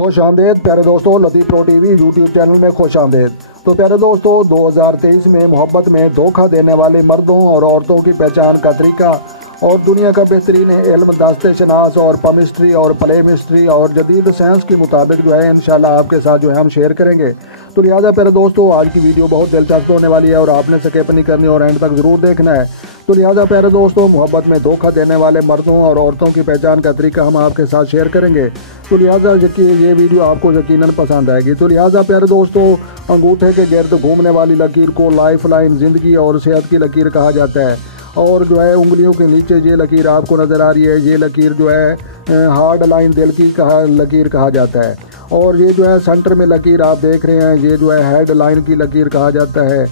خوش آمدید پیارے دوستوں، لطیف پرو ٹی وی یوٹیوب چینل میں خوش آمدید۔ تو پیارے دوستوں، 2023 میں محبت میں دھوکہ دینے والے مردوں اور عورتوں کی پہچان کا طریقہ اور دنیا کا بہترین علم داستے شناس اور پمسٹری اور پلے مسٹری اور جدید سائنس کے مطابق انشاءاللہ آپ کے ساتھ ہم شیئر کریں گے۔ تو لہٰذا پیارے دوستوں، آج کی ویڈیو بہت دلچسپ ہونے والی ہے اور آپ نے سکپ نہیں کرنی اور اینڈ تک ضرور دیکھنا ہے۔ تو لہٰذا پیارے دوستوں، محبت میں دھوکہ دینے والے مردوں اور عورتوں کی پہچان کا طریقہ ہم آپ کے ساتھ شیئر کریں گے۔ تو لہٰذا یہ ویڈیو آپ کو یقیناً پسند آئے گی۔ تو لہٰذا پیارے دوستوں، انگوٹھے کے گرد گھومنے والی لکیر کو لائف لائن زندگی اور صحت کی لکیر کہا جاتا ہے، اور انگلیوں کے نیچے یہ لکیر آپ کو نظر آ رہی ہے، یہ لکیر ہارڈ لائن دل کی لکیر کہا جاتا ہے، اور یہ سینٹر میں لکیر آپ دیکھ رہے ہیں، یہ ہیڈ لائن کی لکیر کہا جاتا ہے،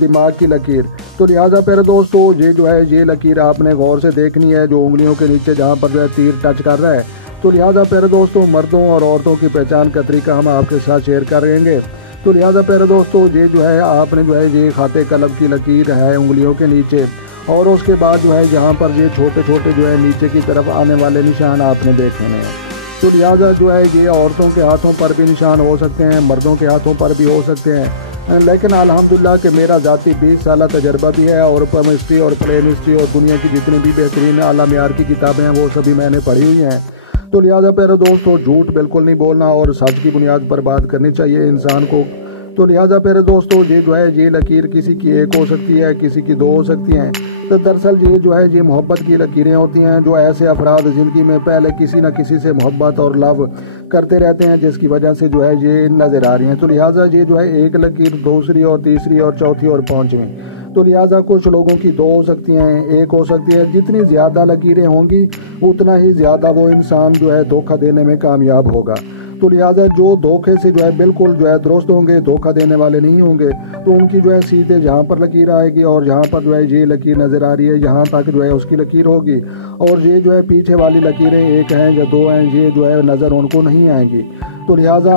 دماغ کی لکیر۔ تو لہٰذا پیارے دوستوں، یہ لکیر آپ نے غور سے دیکھنی ہے، جو انگلیوں کے نیچے جہاں پر تیر ٹچ کر رہا ہے۔ تو لہٰذا پیارے دوستوں، مردوں اور عورتوں کی پہچان کا طریقہ ہم آپ کے ساتھ شیئر کر رہیں گے۔ تو لہٰذا پیارے دوستوں، یہ آپ نے یہ خاتے قلم کی لکیر ہے انگلیوں کے نیچے، اور اس کے بعد جہاں پر یہ چھوٹے چھوٹے نیچے کی طرف آنے والے نشان آپ نے دیکھنے ہیں۔ تو لہٰذا یہ عورتوں کے ہاتھوں پر بھی نشان ہو سکتے ہیں، مردوں کے ہاتھوں پر بھی ہو سکتے ہیں، لیکن الحمدللہ کہ میرا ذاتی 20 سالہ تجربہ بھی ہے، اور کیمسٹری اور پلے مسٹری اور دنیا کی جتنی بھی بہترین اعلیٰ معیار کی کتابیں ہیں وہ سبھی میں نے پڑھی ہوئی ہیں۔ تو لہٰذا پیارے دوستوں، جھوٹ بالکل نہیں بولنا اور سچ کی بنیاد پر بات کرنی چاہیے انسان کو۔ تو لہٰذا پیارے دوستوں، یہ لکیر کسی کی ایک ہو سکتی ہے، کسی کی دو ہو سکتی ہیں۔ تو دراصل یہ محبت کی لکیریں ہوتی ہیں، جو ایسے افراد زندگی میں پہلے کسی نہ کسی سے محبت اور لو کرتے رہتے ہیں، جس کی وجہ سے یہ نظر آ رہی ہیں۔ تو لہٰذا یہ ایک لکیر، دوسری اور تیسری اور چوتھی اور پانچویں۔ تو لہٰذا کچھ لوگوں کی دو ہو سکتی ہیں، ایک ہو سکتی ہے۔ جتنی زیادہ لکیریں ہوں گی اتنا ہی زیادہ وہ انسان دھوکہ دینے میں کامیاب ہوگا۔ تو لہٰذا جو دھوکے سے بالکل درست ہوں گے، دھوکہ دینے والے نہیں ہوں گے، تو ان کی سیدھے جہاں پر لکیر آئے گی اور جہاں پر یہ لکیر نظر آ رہی ہے یہاں تک اس کی لکیر ہوگی، اور یہ پیچھے والی لکیریں ایک ہیں یا دو ہیں، یہ نظر ان کو نہیں آئیں گی۔ تو لہٰذا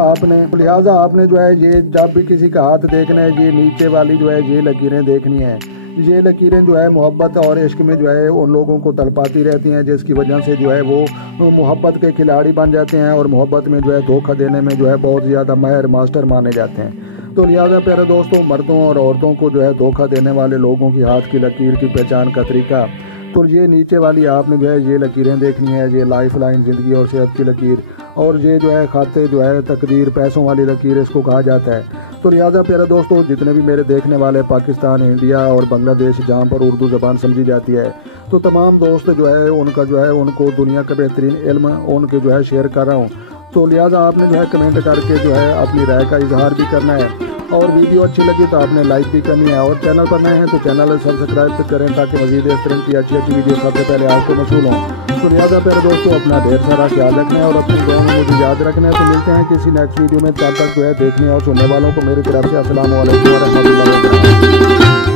آپ نے یہ جب بھی کسی کا ہاتھ دیکھنا ہے، یہ نیچے والی یہ لکیریں دیکھنی ہیں۔ یہ لکیریں محبت اور عشق میں ان لوگوں کو تڑپاتی رہتی ہیں، جس کی وجہ سے وہ محبت کے کھلاڑی بن جاتے ہیں اور محبت میں دھوکہ دینے میں بہت زیادہ ماہر ماسٹر مانے جاتے ہیں۔ تو لہٰذا پیارے دوستوں، مردوں اور عورتوں کو دھوکہ دینے والے لوگوں کی ہاتھ کی لکیر کی پہچان کا طریقہ، تو یہ نیچے والی آپ نے یہ لکیریں دیکھنی ہے، یہ لائف لائن زندگی اور صحت کی لکیر، اور یہ خاتے تقدیر پیسوں والی لکیر اس کو کہا جاتا ہے۔ تو لہٰذا پیارے دوستوں، جتنے بھی میرے دیکھنے والے پاکستان، انڈیا اور بنگلہ دیش جہاں پر اردو زبان سمجھی جاتی ہے، تو تمام دوست ان کا ان کو دنیا کا بہترین علم ان کے شیئر کر رہا ہوں۔ تو لہٰذا آپ نے کمنٹ کر کے اپنی رائے کا اظہار بھی کرنا ہے، اور ویڈیو اچھی لگی تو آپ نے لائک بھی کرنی ہے، اور چینل پر نئے ہیں تو چینل سبسکرائب کریں تاکہ مزید اس طرح کی اچھی ویڈیو سب سے پہلے آپ کو موصول ہوں۔ تو لہٰذا پیارے دوستوں، اپنا ڈھیر سارا خیال رکھنا ہے اور اپنی دعاؤں میں مجھے یاد رکھنا ہے۔ تو ملتے ہیں کسی نیکسٹ ویڈیو میں، تب تک دیکھنے اور سننے والوں کو میری طرف سے السلام علیکم ورحمۃ اللہ وبرکاتہ۔